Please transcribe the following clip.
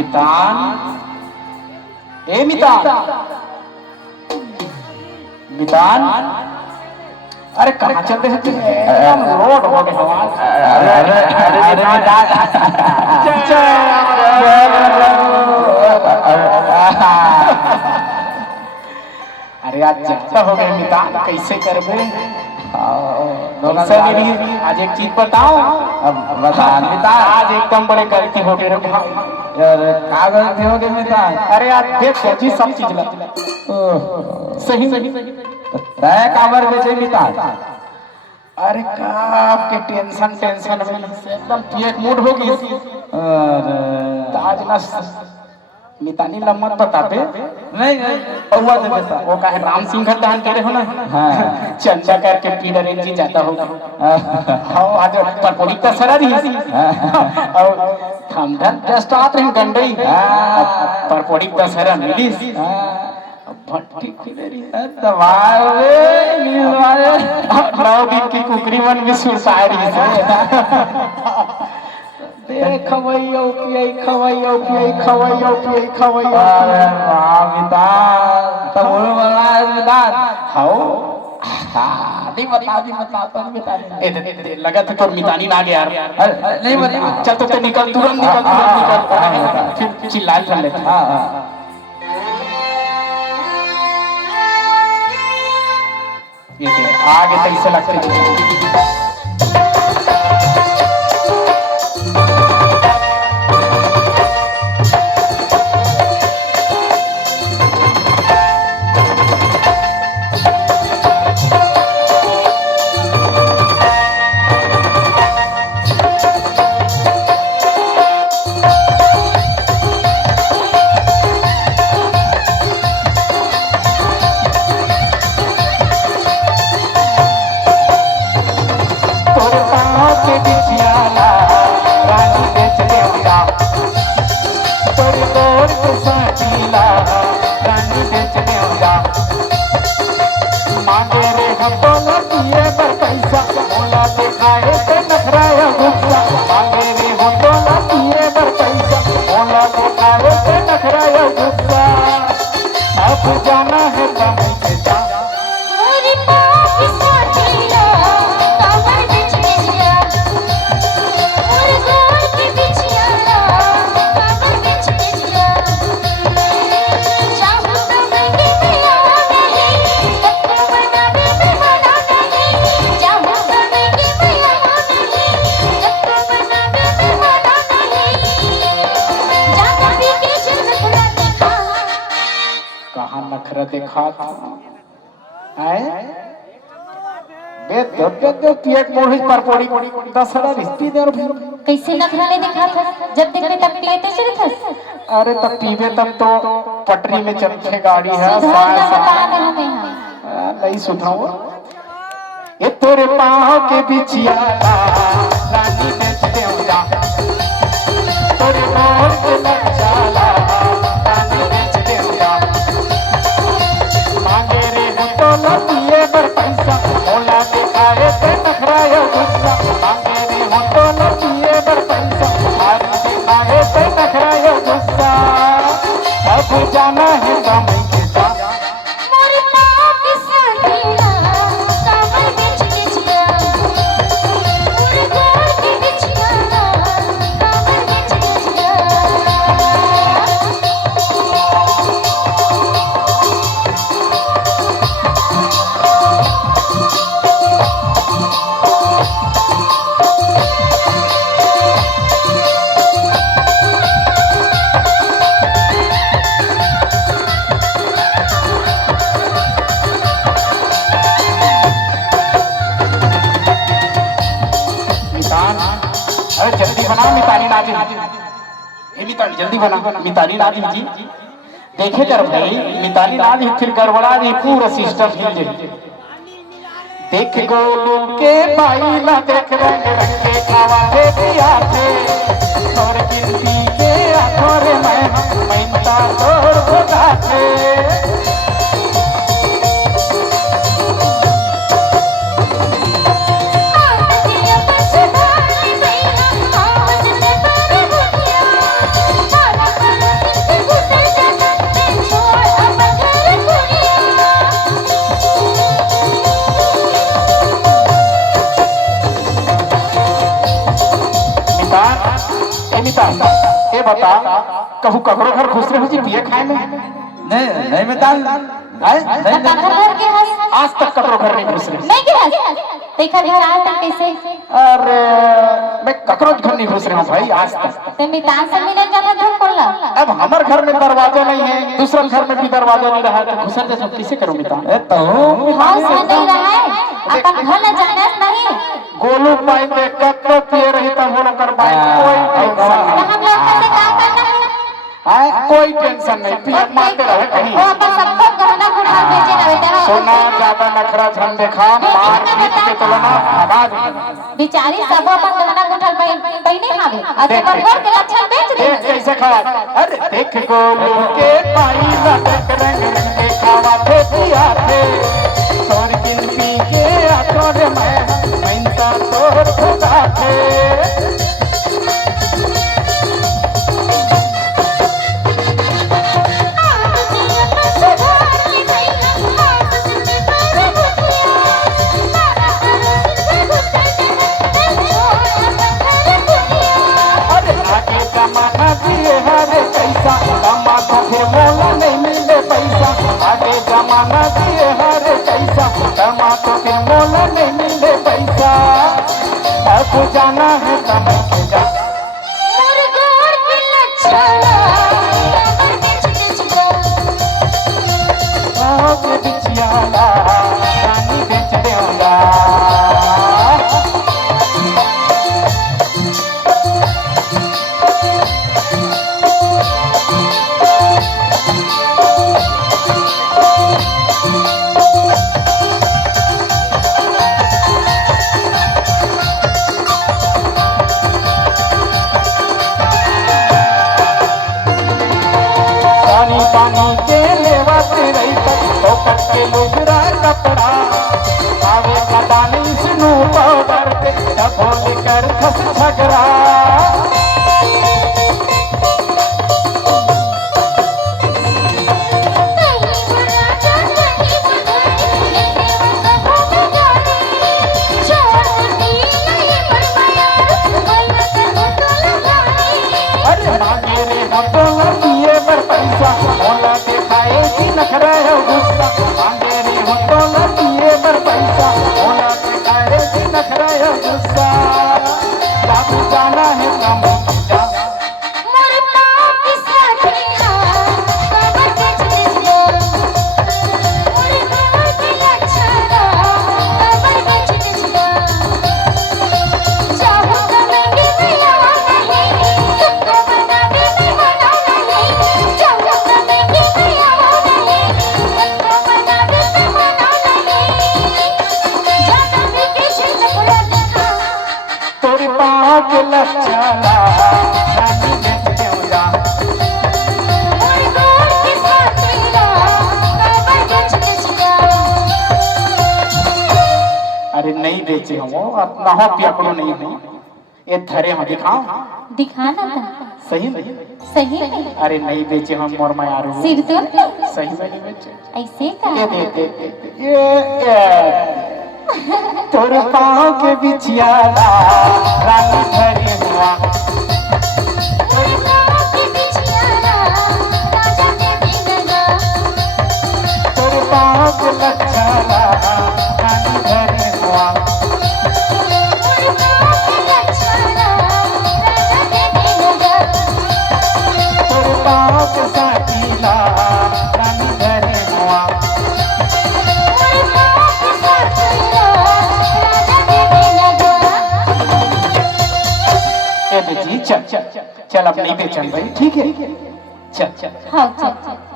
मितान, ए मितान, मितान, अरे कहाँ चल रहे हैं? रोड हो गए हवा। अरे आज ज्यादा हो गए मितान, कैसे करबे? मेरी आज एक चीज बताओ। अब बता मितान। आज एकदम बड़े गलती हो गई रे भाई। यार का गलती हो गई मितान? अरे आज देख जी सब चीज लग सही सही तय काबर बेचे मितान? अरे का आपके टेंशन टेंशन में एकदम एक मूड हो गई। अरे आज ना मितानी लम्मत बताते नहीं नहीं हुआ तो बेटा वो कहे राम सिंह का दान करे हो ना। हाँ चंचा करके पीडर एक जी जाता होगा। हाँ आज पर कोई तो सरा रही और हम धन जस्ट आते हैं गंडई पर कोई तो सरा मिली भट्टी खुले रही दवाए नीलवाए नौ दिन की कुकरी मन में सुरसाए रही से देख खवैयो पियई खवैयो पियई खवैयो पियई खवैयो। अरे वाह मितान तब बोलो वाला मितान हाओ दी बता तो मितानी लगा तो तोर मितानी ना गया यार। अरे नहीं बता चल तो निकल तुरंत निकल फिर चिल्लाए कर लेते। हां हां ये देख आगे कैसे लगते जाना है नखरा देखा पर पड़ी दसरा रिश्ती दे और कैसे नखरा ले दिखा था जब देखते तब पीते चले थे। अरे तब पीवे तब तो पटरी में चलते गाड़ी है नहीं सुना ये तेरे पाँव के बिछिया रानी बेच देऊंगा तेरे मोर के बच्चा पिए पर पैसा मोला के खाए पे नखराया गुस्सा मांगे रे हो तो न पिए पर पैसा मारी के खाए पे नखराया गुस्सा अब जाना है दामई के साथ मोरे पाँव की साथीला काबर बेच बेचिया मोरे गोर की बिछिया काबर बेच बेचिया। अरे जल्दी बना मिताली नाजी ये मिताली जल्दी बना मिताली नाजी जी देखे कर भाई मिताली नाजी फिर गड़बड़ा दी पूरा सिस्टम हिल जाए। देख गोलू के भाई ना देख रंग रंगे खावा थे पिया थे और गिनती के आंखों रे मैं तोड़ भगा थे Bye. ए मिता ए बता कहू ककरो घर घुस रहे हो जी पिए खाए में नहीं नहीं मिताल नहीं घर के हंस आज तक ककरो घर नहीं घुस रहे नहीं के हंस देखा घर आज तक कैसे अरे मैं ककरो घर नहीं घुस रहा हूँ भाई आज तक ते मितान से मिले जाना झूठ बोला अब हमारे घर में दरवाजा नहीं है दूसरा घर में भी दरवाजा नहीं रहा तो घुसर जैसा कैसे करूँ मिता ए तो हाउस में नहीं रहा है अपन घर न जाना नहीं गोलू पाई में ककरो पिए रही तो बोलो कर पाए कोई टेंशन नहीं हम लोग है कोई टेंशन नहीं पिए मारते रहे कहीं वो अपन सबको गहना गुड़ा बेचे ना बेटा सोना ज्यादा नखरा झन देखा मार पीट के तुलना हवा दे बेचारी सब अपन गहना गुड़ा नहीं खावे अते बरबर के लक्षण बेच दे देख कैसे खावा अरे देख गोलू के पाई ना देख रंग के खावा थे पिया थे तोर किन पी के आतोर मैं तो तोर खुदा थे आगे जमाना दिए हर पैसा कमा तो फिर मोला नहीं मिले पैसा अब जाना है समय के जा के बिछियाला रानी बेच देऊंगा पानी के लेवा तेरे तो कटके लुगरा कपड़ा आवे मदानी सुनू पाउडर पे डबोल कर खस झगड़ा अरे मांगे रे हम तो लगिए पर पैसा मोला के खाए की नखरा है गुस्सा मांगे रे हम तो लगिए पर पैसा मोला के खाए की नखरा है गुस्सा बाबू जाना है कम जा तोरी पाँव के लच्छाला रानी बेच देऊंगा अरे नहीं बेचे हम अपना हो पियकड़ो नहीं है ये धरे हम दिखाओ दिखाना था सही नहीं सही है अरे नहीं बेचे हम मोर मायारू सिर तो सही में नहीं बेचे ऐसे का ये दे ये तोर पाँव के बिछियाला रानी धरे हुआ तोर पाँव के लच्छाला रानी धरे हुआ तोर पाँव के साथीला रानी धरे हुआ जी चल चल अब नहीं बेचन भाई ठीक है चल चल हाँ चल